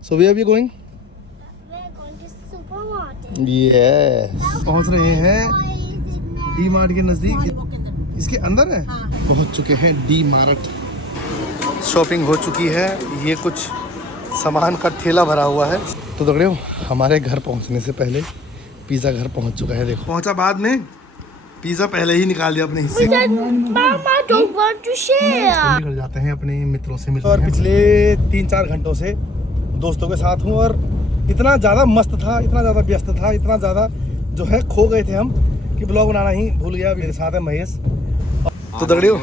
So where are we going? We're going to supermarket. Yes. पहुंच रहे हैं D mart के नजदीक। इसके अंदर है। पहुंच चुके हैं डी मार्ट। शॉपिंग हो चुकी है। ये कुछ सामान का ठेला भरा हुआ है। तो दगड़ियों, हमारे घर पहुंचने से पहले पिज़्ज़ा घर पहुंच चुका है। देखो पहुंचा बाद में, पिज़्ज़ा पहले ही निकाल दिया अपने हिस्से में। Mama don't want to share. निकल जाते हैं अपने मित्रों से मिलते हैं। और पिछले 3-4 घंटों से दोस्तों के साथ हूँ और इतना ज़्यादा मस्त था, इतना ज़्यादा व्यस्त था, इतना ज़्यादा जो है खो गए थे हम कि ब्लॉग बनाना ही भूल गया। मेरे साथ है महेश। तो दगड़ियों,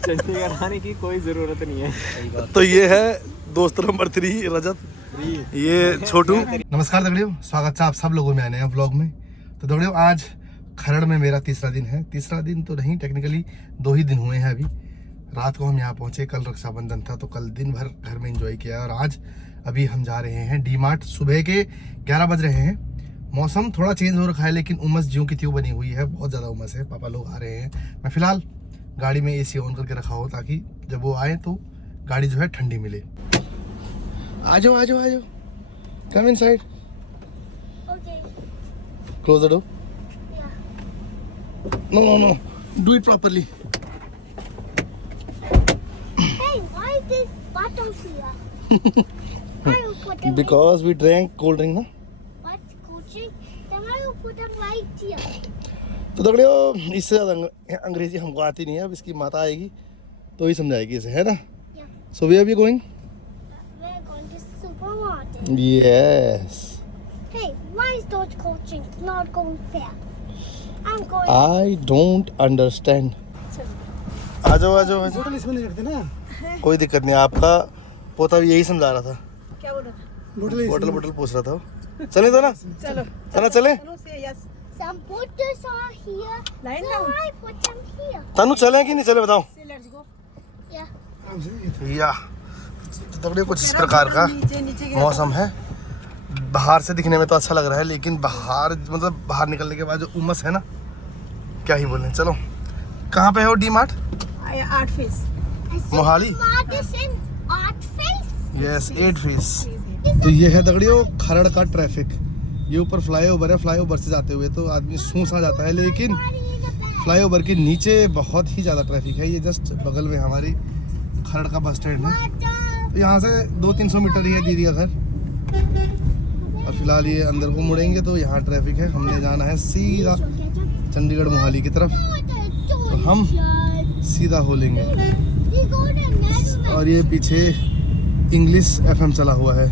चंडीगढ़ आने की कोई ज़रूरत नहीं है। तो ये है दोस्त नंबर 3 रजत, ये छोटू। नमस्कार दगड़ियों, स्वागत है आप सब लोगों में आए हैं ब्लॉग में। तो दगड़ियों, आज खरड़ में मेरा तीसरा दिन है। तीसरा दिन तो नहीं, टेक्निकली 2 ही दिन हुए हैं। अभी रात को हम यहाँ पहुँचे, कल रक्षाबंधन था तो कल दिन भर घर में एंजॉय किया और आज अभी हम जा रहे हैं डी मार्ट। सुबह के 11 बज रहे हैं। मौसम थोड़ा चेंज हो रखा है लेकिन उमस ज्यों की त्यों बनी हुई है, बहुत ज़्यादा उमस है। पापा लोग आ रहे हैं। मैं फ़िलहाल गाड़ी में AC ऑन करके रखा हो ताकि जब वो आए तो गाड़ी जो है ठंडी मिले। आ जाओ आ जाओ आ जाओ, come inside, Okay. Close the door. Yeah. No no no, do it properly. Hey, why is this bottom here? I will put them because we drank cold drink ना। What coaching? Then I will put them right here. तो दगड़ियों, इससे ज़्यादा अंग्रेजी हमको आती नहीं है। अब इसकी माता आएगी तो ही समझाएगी इसे, है ना। Yeah. So where are we going? We're going to supermarket. Yes, Hey, why is those coaching not going fair? I'm going. I don't understand. आ जाओ आ जाओ आ जाओ, इसमें नहीं रखते ना। कोई दिक्कत नहीं। आपका पोता भी यही समझा रहा था। क्या बोल रहा था? बोतल बोतल पूछ रहा था वो। चले तो ना, चलो तना चले। तनु से yes Some bottles are here. Line So down I put them here. तनु चले कि नहीं चले बताओ। से लेट्स गो। Yeah. या तो दगड़ियों, कुछ इस प्रकार का नीचे नीचे गिरा। मौसम है। बाहर से दिखने में तो अच्छा लग रहा है लेकिन बाहर मतलब बाहर निकलने के बाद जो उमस है ना, क्या ही बोलें। चलो, कहाँ पे है वो D mart? Art face Mohali. Smart is in art face. Yes, 8 face. तो ये है दगड़ियों खरड़ का ट्रैफिक। ये ऊपर फ्लाईओवर है, फ्लाईओवर से जाते हुए तो आदमी सूस आ जाता है लेकिन फ्लाईओवर के नीचे बहुत ही ज़्यादा ट्रैफिक है। ये जस्ट बगल में हमारी खरड़ का बस स्टैंड है। तो यहाँ से 200-300 मीटर ही है दीदी का घर। और फिलहाल ये अंदर को मुड़ेंगे तो यहाँ ट्रैफिक है। हमने जाना है सीधा चंडीगढ़ मोहाली की तरफ, तो हम सीधा हो लेंगे। और ये पीछे इंग्लिश FM चला हुआ है,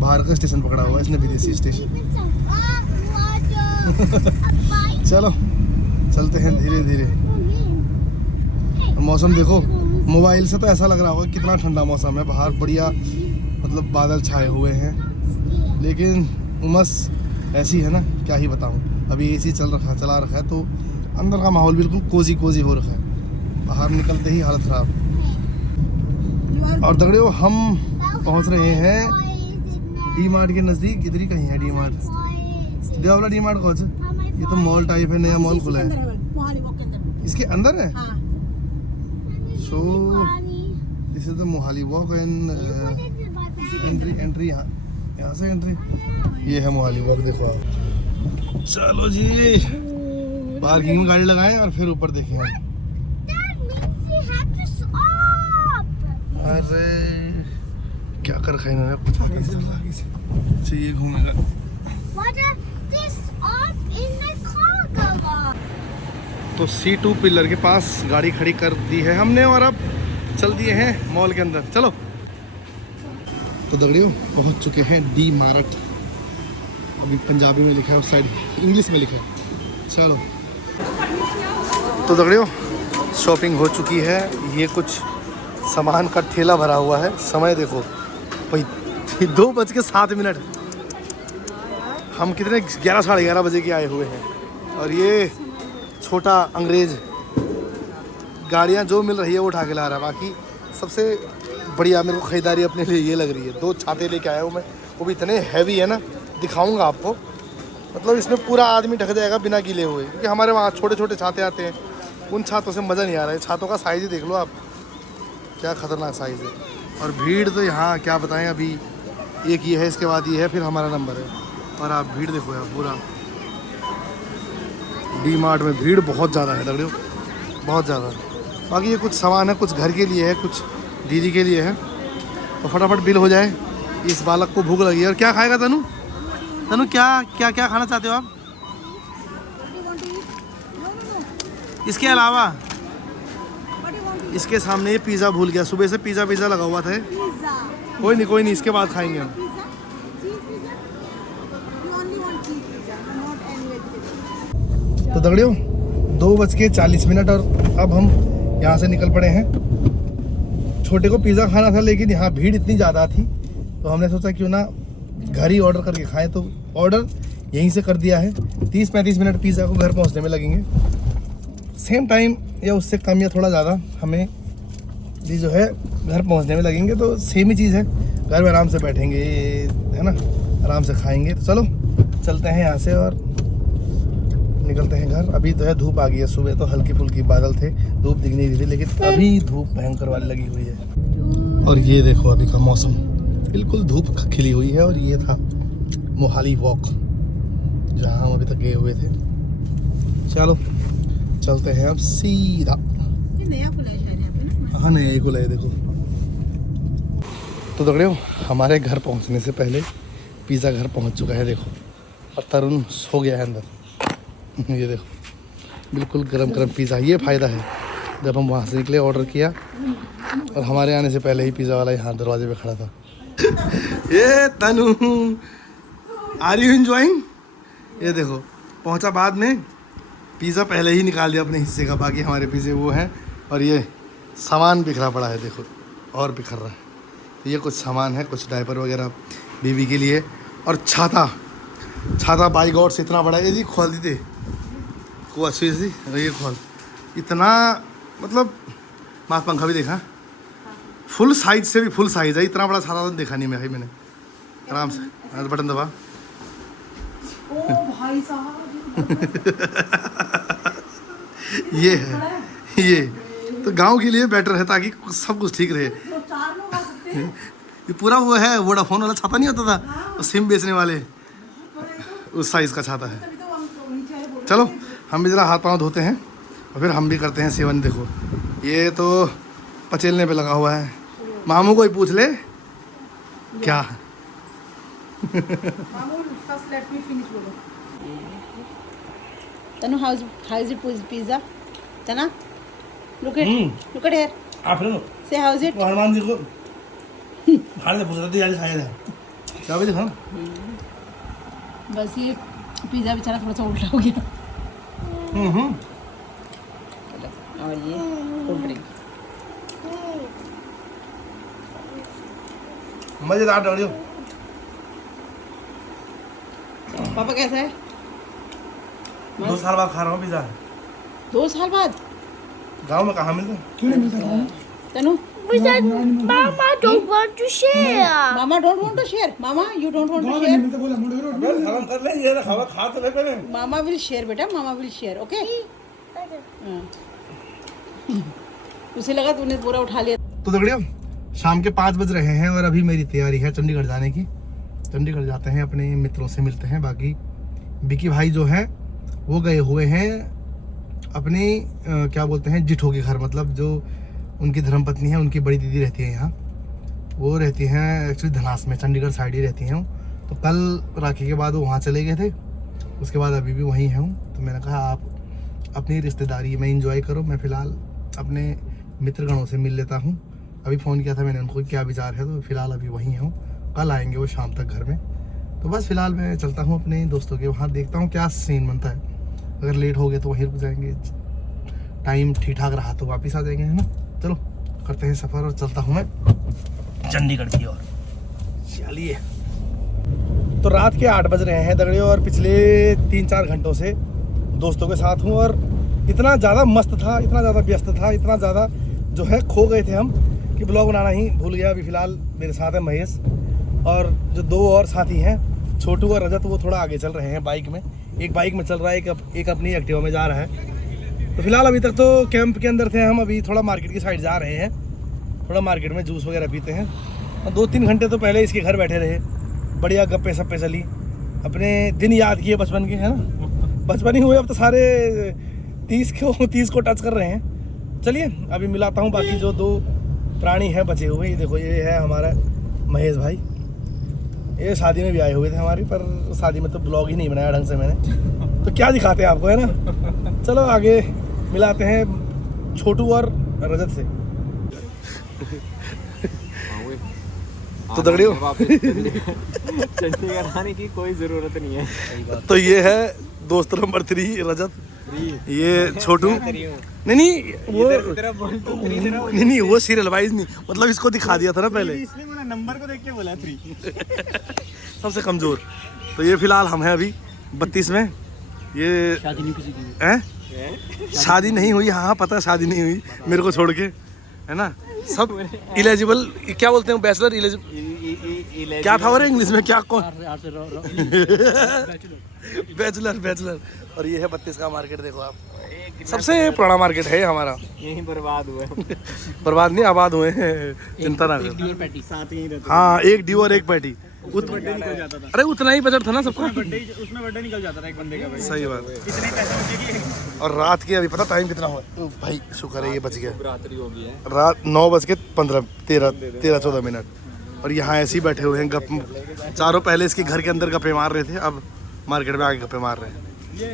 बाहर का स्टेशन पकड़ा हुआ है इसने, विदेशी स्टेशन। चलो चलते हैं धीरे धीरे। मौसम देखो, मोबाइल से तो ऐसा लग रहा होगा कितना ठंडा मौसम है बाहर, बढ़िया मतलब बादल छाए हुए हैं लेकिन उमस ऐसी है ना, क्या ही बताऊं। अभी AC चला रखा है तो अंदर का माहौल बिल्कुल कोजी कोजी हो रखा है, बाहर निकलते ही हालत ख़राब। और दगड़ियों, हम पहुंच रहे हैं डी मार्ट के नज़दीक। इधर ही कहीं है डी मार्ट। देवला डी मार्ट कौन सा? ये तो मॉल टाइप है, नया मॉल खुला है। मोहाली वॉक के अंदर। इसके अंदर है। हां so this is the Mohali walk and entry यहाँ से एंट्री। ये है मोहाली वॉक, देखो आप। चलो जी, पार्किंग में गाड़ी लगाएं और फिर ऊपर देखें हम। अरे क्या कर रखा है इन्होंने, कुछ आगे से अच्छा ये घूमेगा। तो C2 पिलर के पास गाड़ी खड़ी कर दी है हमने और अब चल दिए हैं मॉल के अंदर। चलो। तो दगड़ियों, पहुंच चुके हैं डी मार्ट। अभी पंजाबी में लिखा है, उस साइड इंग्लिश में लिखा है। चलो। तो दगड़ियों, शॉपिंग हो चुकी है। ये कुछ सामान का ठेला भरा हुआ है। समय देखो भाई, 2:07। हम कितने 11-11:30 बजे के आए हुए हैं और ये छोटा अंग्रेज गाड़ियाँ जो मिल रही है वो उठा के ला रहा है। बाकी सबसे बढ़िया मेरे को ख़रीदारी अपने लिए ये लग रही है। 2 छाते लेके आया हूँ मैं, वो भी इतने हैवी है ना, दिखाऊंगा आपको। मतलब इसमें पूरा आदमी ढक जाएगा बिना गीले हुए, क्योंकि हमारे वहाँ छोटे छोटे छाते आते हैं, उन छातों से मज़ा नहीं आ रहा है। छातों का साइज़ ही देख लो आप, क्या ख़तरनाक साइज़ है। और भीड़ तो यहाँ क्या बताएं, अभी एक ये है, इसके बाद ये है, फिर हमारा नंबर है। और आप भीड़ देखो यार, पूरा डी मार्ट में भीड़ बहुत ज़्यादा है दगड़ियों, बहुत ज़्यादा। बाकी ये कुछ सामान है, कुछ घर के लिए है, कुछ दीदी के लिए है। तो फटाफट बिल हो जाए, इस बालक को भूख लगी है। और क्या खाएगा तनु? तनु क्या क्या क्या खाना चाहते हो आप? इसके अलावा इसके सामने ये पिज़्ज़ा भूल गया, सुबह से पिज़्ज़ा लगा हुआ था। कोई नहीं, इसके बाद खाएंगे हम। तो दगड़ियों 2:40 और अब हम यहाँ से निकल पड़े हैं। छोटे को पिज़्ज़ा खाना था, लेकिन यहाँ भीड़ इतनी ज़्यादा थी तो हमने सोचा क्यों ना घर ही ऑर्डर करके खाएं। तो ऑर्डर यहीं से कर दिया है। 30-35 मिनट पिज़्ज़ा को घर पहुँचने में लगेंगे। सेम टाइम या उससे कम या थोड़ा ज़्यादा हमें भी जो है घर पहुँचने में लगेंगे। तो सेम ही चीज़ है, घर में आराम से बैठेंगे, है ना, आराम से खाएंगे। तो चलो चलते हैं यहाँ से और निकलते हैं घर। अभी तो है धूप आ गई है, सुबह तो हल्की फुल्की बादल थे, धूप दिख नहीं रही थी, लेकिन अभी धूप भयंकर वाली लगी हुई है। और ये देखो अभी का मौसम, बिल्कुल धूप खिली हुई है। और ये था मोहाली वॉक, जहाँ हम अभी तक गए हुए थे। चलो चलते हैं अब सीधा। नया खुला है शायद यहाँ पे ना। हाँ नया ही खुला है, देखो। तो दगड़ियों हमारे घर पहुँचने से पहले पिज़्ज़ा घर पहुँच चुका है, देखो। और तरुण सो गया है अंदर। ये देखो बिल्कुल गरम गरम पिज़्ज़ा। ये फ़ायदा है, जब हम वहाँ से निकले ऑर्डर किया और हमारे आने से पहले ही पिज़्ज़ा वाला यहाँ दरवाजे पे खड़ा था। ये तनु, आर यू एंजॉइंग? ये देखो पहुँचा बाद में, पिज़्ज़ा पहले ही निकाल दिया अपने हिस्से का, बाकी हमारे पिज़्ज़े वो हैं। और ये सामान बिखरा पड़ा है, देखो और बिखर रहा है। तो ये कुछ सामान है, कुछ डायपर वगैरह बीबी के लिए। और छाता बाई गॉड से इतना बड़ा है, ये खोल दी थे को अच्छी सी, ये खोल इतना, मतलब माँ पंखा भी देखा, फुल साइज से भी फुल साइज है। इतना बड़ा छाता तो देखा नहीं मैं, मैंने आराम से बटन दबा। ओ भाई साहब ये है, ये तो गांव के लिए बेटर है, ताकि सब कुछ ठीक रहे। तो 4 लोग आ सकते हैं। ये पूरा वो है, वोडाफोन वाला छाता नहीं होता था, सिम बेचने वाले, उस साइज़ का छाता है। चलो हम भी ज़रा हाथ पाँव धोते हैं और फिर हम भी करते हैं सेवन। देखो ये तो पचेलने पे लगा हुआ है, मामू को ही पूछ ले क्या। First let me finish बोलो। Tanu, how is it pizza? Tana, look at here. आप लोग Say how is it? Hanuman ji को खाने से पूछा था, आज खाया था क्या भी देखा। बस ये पिज़्ज़ा बेचारा थोड़ा सा उल्टा हो गया। और ये कोल्ड ड्रिंक। मज़ेदार डालियो। पापा कैसा है? 2 साल बाद खा रहा हूँ पिज़्ज़ा। 2 साल बाद? गांव में कहाँ मिलता? क्यों नहीं मिलता? तनु, We said, Mama don't want to share. Mama don't want to share. Mama, you don't want to share. हम कर ले, ये खावा खा तो ले पहले। Mama will share बेटा, Mama will share, okay? उसे लगा तूने पूरा उठा लिया। तो दगड़ियों शाम के 5 बज रहे हैं और अभी मेरी तैयारी है चंडीगढ़ जाने की। चंडीगढ़ जाते हैं, अपने मित्रों से मिलते हैं। बाकी बिकी भाई जो है वो गए हुए हैं अपनी क्या बोलते हैं जिठो के घर, मतलब जो उनकी धर्मपत्नी है, उनकी बड़ी दीदी रहती है यहाँ। वो रहती हैं एक्चुअली धनास में, चंडीगढ़ साइड ही रहती हैं। तो कल राखी के बाद वो वहाँ चले गए थे, उसके बाद अभी भी वहीं हूँ। तो मैंने कहा आप अपनी रिश्तेदारी में इंजॉय करो, मैं फ़िलहाल अपने मित्रगणों से मिल लेता हूँ। अभी फ़ोन किया था मैंने उनको क्या विचार है, तो फ़िलहाल अभी वहीं हूँ। कल आएंगे वो शाम तक घर में। तो बस फ़िलहाल मैं चलता हूँ अपने दोस्तों के वहाँ, देखता हूँ क्या सीन बनता है। अगर लेट हो गए तो वहीं रुक जाएंगे, टाइम ठीक ठाक रहा तो वापस आ जाएंगे, है ना। चलो करते हैं सफ़र और चलता हूँ मैं चंडीगढ़ की ओर। चलिए। तो रात के 8 बज रहे हैं दगड़ियों और पिछले 3-4 घंटों से दोस्तों के साथ हूँ और इतना ज़्यादा मस्त था, इतना ज़्यादा व्यस्त था, इतना ज़्यादा जो है खो गए थे हम कि ब्लॉग बनाना ही भूल गया। अभी फ़िलहाल मेरे साथ है महेश और जो 2 और साथी हैं छोटू और रजत, वो थोड़ा आगे चल रहे हैं बाइक में। एक बाइक में चल रहा है, एक अपनी एक्टिवा में जा रहा है। तो फिलहाल अभी तक तो कैंप के अंदर थे हम, अभी थोड़ा मार्केट की साइड जा रहे हैं थोड़ा मार्केट में जूस वगैरह पीते हैं। और 2-3 घंटे तो पहले इसके घर बैठे रहे, बढ़िया गप्पे सप्पे चली, अपने दिन याद किए बचपन के, है ना। बचपन ही हुए, अब तो सारे 30 को टच कर रहे हैं। चलिए अभी मिलाता हूँ बाकी जो 2 प्राणी हैं बचे हुए। ये देखो, ये है हमारा महेश भाई, ये शादी में भी आए हुए थे हमारी, पर शादी में तो ब्लॉग ही नहीं बनाया ढंग से मैंने, तो क्या दिखाते हैं आपको, है ना। चलो आगे मिलाते हैं छोटू और रजत से। तो दगड़ियों चंडीगढ़ आने की कोई जरूरत नहीं है। तो ये है दोस्त नंबर 3 रजत, ये छोटू। नहीं वो नहीं वो सीरियल वाइज नहीं, मतलब इसको दिखा दिया था ना पहले, इसलिए मैंने नंबर को देख के बोला 3 सबसे कमजोर। तो ये फिलहाल हम हैं अभी 32 में। ये शादी नहीं किसी की हैं, शादी नहीं हुई, हाँ पता है शादी नहीं हुई मेरे को छोड़ के, है ना। सब इलिजिबल, क्या बोलते हैं, बैचलर इलिजिबल, क्या था और इंग्लिश में क्या, कौन बैचलर। और ये है 32 का मार्केट, देखो आप, सबसे पुराना मार्केट है हमारा। यही बर्बाद हुआ है। बर्बाद नहीं, आबाद हुए हैं, चिंता ना कर। साथ ही रहते हाँ, 1 ड्यू और 1 पैटी। बर्थडे निकल जाता था। अरे उतना ही बजट था ना सबको, उसमें बर्थडे निकल जाता था एक बंदे का भाई। सही बात है। कितने पैसे होते हैं? और रात के अभी पता टाइम कितना हुआ भाई, शुक्र है ये बच गया, रात्रि हो गई है। रात 9:13 मिनट। और यहाँ ऐसे ही बैठे हुए हैं, गप चारों पहले इसके घर के अंदर गप्पे मार रहे थे, अब मार्केट में आके गप्पे मार रहे हैं। ये